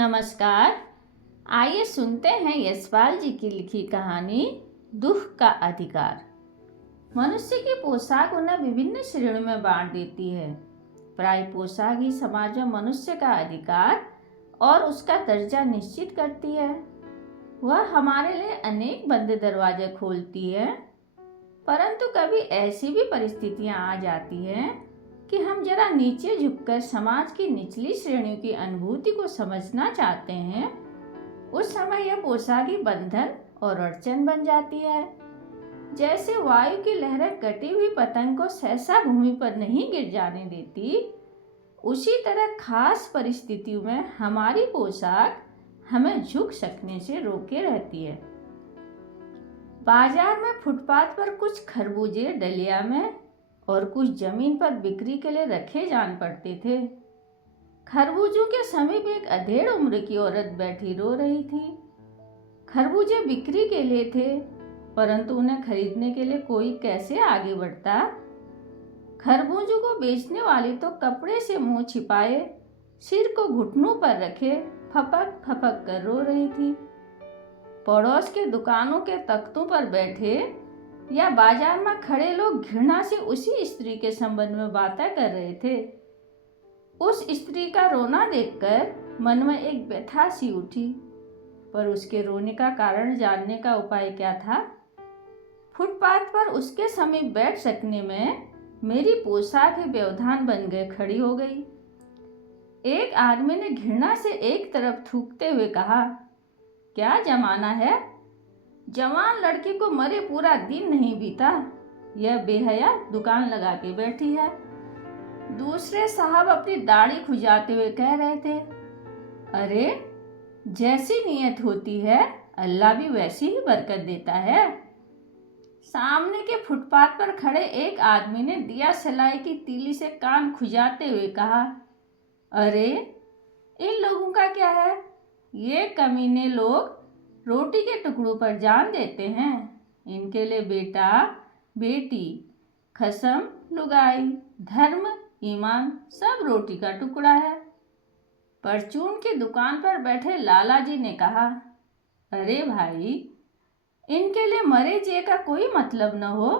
नमस्कार। आइए सुनते हैं यशपाल जी की लिखी कहानी दुख का अधिकार। मनुष्य की पोशाक उन्हें विभिन्न श्रेणियों में बांट देती है। प्राय पोशाक ही समाज में मनुष्य का अधिकार और उसका दर्जा निश्चित करती है। वह हमारे लिए अनेक बंद दरवाजे खोलती है, परंतु कभी ऐसी भी परिस्थितियां आ जाती हैं कि हम जरा नीचे झुककर समाज की निचली श्रेणियों की अनुभूति को समझना चाहते हैं। उस समय यह पोशाकी बंधन और अड़चन बन जाती है। जैसे वायु की लहरें कटी हुई पतंग को सहसा भूमि पर नहीं गिर जाने देती, उसी तरह खास परिस्थितियों में हमारी पोशाक हमें झुक सकने से रोके रहती है। बाजार में फुटपाथ पर कुछ खरबूजे डलिया में और कुछ जमीन पर बिक्री के लिए रखे जान पड़ते थे। खरबूजों के समीप एक अधेड़ उम्र की औरत बैठी रो रही थी। खरबूजे बिक्री के लिए थे, परंतु उन्हें खरीदने के लिए कोई कैसे आगे बढ़ता। खरबूजों को बेचने वाली तो कपड़े से मुंह छिपाए, सिर को घुटनों पर रखे फपक फपक कर रो रही थी। पड़ोस के दुकानों के तख्तों पर बैठे या बाजार में खड़े लोग घृणा से उसी स्त्री के संबंध में बातें कर रहे थे। उस स्त्री का रोना देखकर मन में एक व्यथा सी उठी, पर उसके रोने का कारण जानने का उपाय क्या था। फुटपाथ पर उसके समीप बैठ सकने में मेरी पोशाक ही व्यवधान बन गए खड़ी हो गई। एक आदमी ने घृणा से एक तरफ थूकते हुए कहा, क्या जमाना है, जवान लड़की को मरे पूरा दिन नहीं बीता, यह बेहया दुकान लगा के बैठी है। दूसरे साहब अपनी दाढ़ी खुजाते हुए कह रहे थे, अरे जैसी नीयत होती है अल्लाह भी वैसी ही बरकत देता है। सामने के फुटपाथ पर खड़े एक आदमी ने दिया सलाई की तीली से कान खुजाते हुए कहा, अरे इन लोगों का क्या है, ये कमीने लोग रोटी के टुकड़ों पर जान देते हैं। इनके लिए बेटा बेटी, खसम लुगाई, धर्म ईमान सब रोटी का टुकड़ा है। परचून की दुकान पर बैठे लाला जी ने कहा, अरे भाई, इनके लिए मरे जिए का कोई मतलब न हो,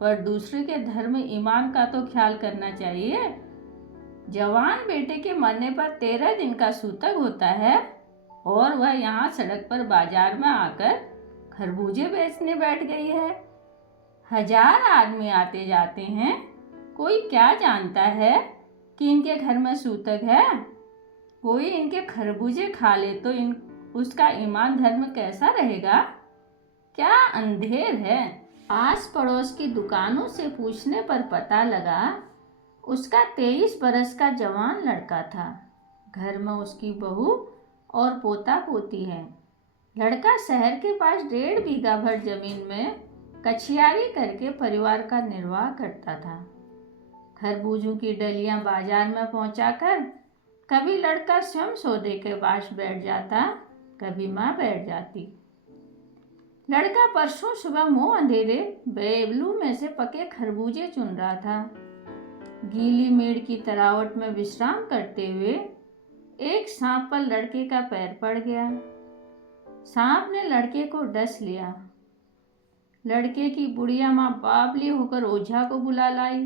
पर दूसरे के धर्म ईमान का तो ख्याल करना चाहिए। जवान बेटे के मरने पर 13 दिन का सूतक होता है और वह यहाँ सड़क पर बाजार में आकर खरबूजे बेचने बैठ गई है। 1000 आदमी आते जाते हैं, कोई क्या जानता है कि इनके घर में सूतक है। कोई इनके खरबूजे खा ले तो उसका ईमान धर्म कैसा रहेगा। क्या अंधेर है। आस पड़ोस की दुकानों से पूछने पर पता लगा उसका 23 बरस का जवान लड़का था। घर में उसकी बहू और पोता पोती है। लड़का शहर के पास 1.5 बीघा भर जमीन में कछियारी करके परिवार का निर्वाह करता था। खरबूजों की डलियां बाजार में पहुंचाकर कभी लड़का स्वयं सौदे के पास बैठ जाता, कभी माँ बैठ जाती। लड़का परसों सुबह मुंह अंधेरे बेबलू में से पके खरबूजे चुन रहा था। गीली मेड़ की तरावट में विश्राम करते हुए एक सांप पर लड़के का पैर पड़ गया। सांप ने लड़के को डस लिया। लड़के की बुढ़िया माँ बावली होकर ओझा को बुला लाई।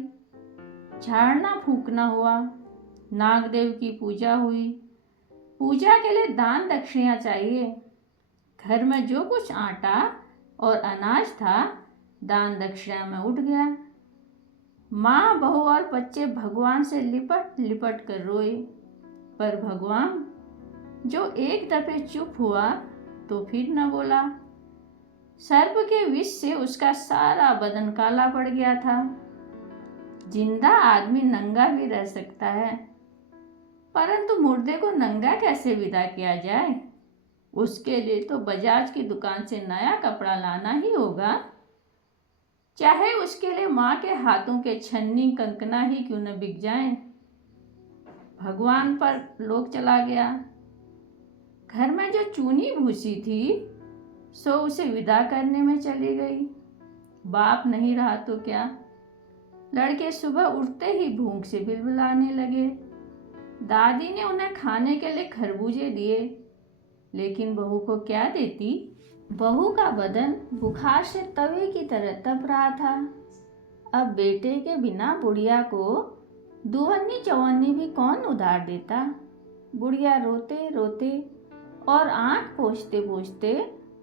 झाड़ना फूकना हुआ, नागदेव की पूजा हुई। पूजा के लिए दान दक्षिणा चाहिए। घर में जो कुछ आटा और अनाज था दान दक्षिणा में उठ गया। माँ, बहू और बच्चे भगवान से लिपट लिपट कर रोए, पर भगवान जो एक दफे चुप हुआ तो फिर न बोला। सर्प के विष से उसका सारा बदन काला पड़ गया था। जिंदा आदमी नंगा भी रह सकता है, परंतु मुर्दे को नंगा कैसे विदा किया जाए। उसके लिए तो बजाज की दुकान से नया कपड़ा लाना ही होगा, चाहे उसके लिए माँ के हाथों के छन्नी कंकना ही क्यों न बिक जाएं। भगवान पर लोक चला गया। घर में जो चूनी भूसी थी सो उसे विदा करने में चली गई। बाप नहीं रहा तो क्या। लड़के सुबह उठते ही भूख से बिलबिलाने लगे। दादी ने उन्हें खाने के लिए खरबूजे दिए, लेकिन बहू को क्या देती। बहू का बदन बुखार से तवे की तरह तप रहा था। अब बेटे के बिना बुढ़िया को दुवन्नी चौवन्नी भी कौन उधार देता। बुढ़िया रोते रोते और आंख पोंछते पोंछते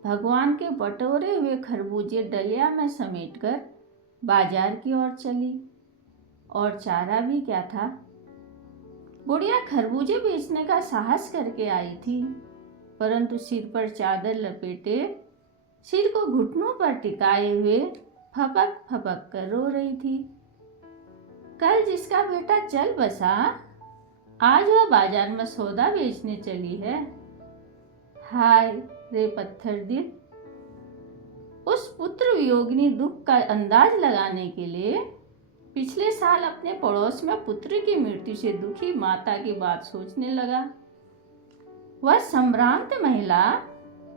भगवान के बटोरे हुए खरबूजे डलिया में समेटकर बाजार की ओर चली। और चारा भी क्या था। बुढ़िया खरबूजे बेचने का साहस करके आई थी, परंतु सिर पर चादर लपेटे, सिर को घुटनों पर टिकाए हुए फपक फपक कर रो रही थी। कल जिसका बेटा चल बसा, आज वह बाजार में सौदा बेचने चली है। हाय रे पत्थर दिल। उस पुत्र वियोगिनी दुख का अंदाज लगाने के लिए पिछले साल अपने पड़ोस में पुत्र की मृत्यु से दुखी माता की बात सोचने लगा। वह संभ्रांत महिला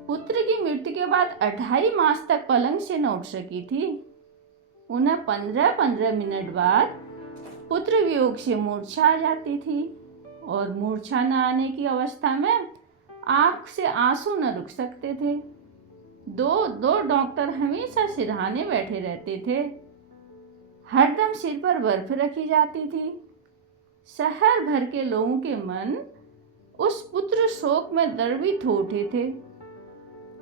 पुत्र की मृत्यु के बाद 2.5 मास तक पलंग से न उठ सकी थी। उन्हें 15-15 मिनट बाद पुत्र वियोग से मूर्छा आ जाती थी, और मूर्छा न आने की अवस्था में आंख से आंसू न रुक सकते थे। दो डॉक्टर हमेशा सिरहाने बैठे रहते थे। हरदम सिर पर बर्फ रखी जाती थी। शहर भर के लोगों के मन उस पुत्र शोक में द्रवित हो उठे थे।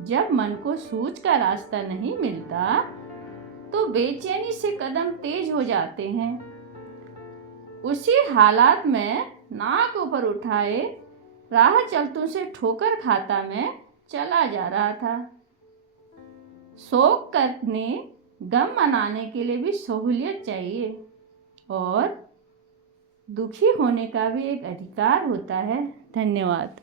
जब मन को सूझ का रास्ता नहीं मिलता तो बेचैनी से कदम तेज हो जाते हैं। उसी हालात में नाक ऊपर उठाए राह चलतों से ठोकर खाता मैं चला जा रहा था। शोक करने, गम मनाने के लिए भी सहूलियत चाहिए, और दुखी होने का भी एक अधिकार होता है। धन्यवाद।